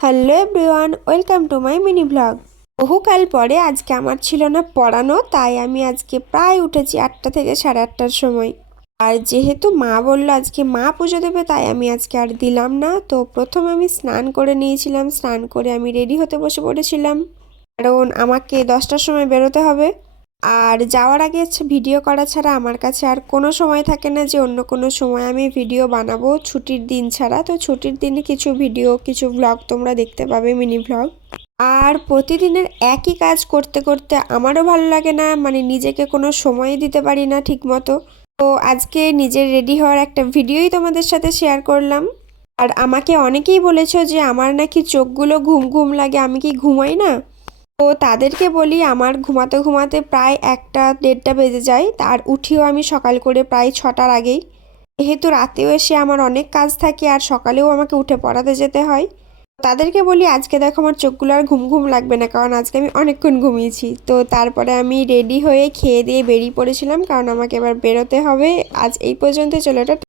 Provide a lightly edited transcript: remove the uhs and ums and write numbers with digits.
Hello everyone, welcome to my mini blog. বহুকাল পরে আজকে আমার ছিল না পড়ানো, তাই আমি আজকে প্রায় উঠেছি 8টা থেকে 8:30টার সময়। আর যেহেতু মা বললো আজকে মা পুজো দেবে, তাই আমি আজকে আর দিলাম না। তো প্রথমে আমি স্নান করে নিয়েছিলাম, স্নান করে আমি রেডি হতে বসে পড়েছিলাম, কারণ আমাকে 10টার সময় বেরোতে হবে। আর যাওয়ার আগে ভিডিও করা ছাড়া আমার কাছে আর কোনো সময় থাকে না যে অন্য কোনো সময় আমি ভিডিও বানাবো ছুটির দিন ছাড়া। তো ছুটির দিনে কিছু ভিডিও, কিছু ব্লগ তোমরা দেখতে পাবে, মিনি ব্লগ। আর প্রতিদিনের একই কাজ করতে করতে আমারও ভালো লাগে না, মানে নিজেকে কোনো সময় দিতে পারি না ঠিক মতো। তো আজকে নিজের রেডি হওয়ার একটা ভিডিওই তোমাদের সাথে শেয়ার করলাম। আর আমাকে অনেকেই বলেছো যে আমার নাকি চোখগুলো ঘুম ঘুম লাগে, আমি কি ঘুমাই না? তো তাদেরকে বলি আমার ঘুমাতে ঘুমাতে প্রায় 1টা 1:30টা বেজে যায়, আর উঠিও আমি সকাল করে প্রায় 6টার আগেই। যেহেতু রাতেও এসে আমার অনেক কাজ থাকে আর সকালেও আমাকে উঠে পড়াতে যেতে হয়। তাদেরকে বলি আজকে দেখো আমার চোখগুলো আর ঘুম ঘুম লাগবে না, কারণ আজকে আমি অনেকক্ষণ ঘুমিয়েছি। তো তারপরে আমি রেডি হয়ে খেয়ে দিয়ে বেরিয়ে পড়েছিলাম, কারণ আমাকে এবার বেরোতে হবে। আজ এই পর্যন্ত, চলো এটা।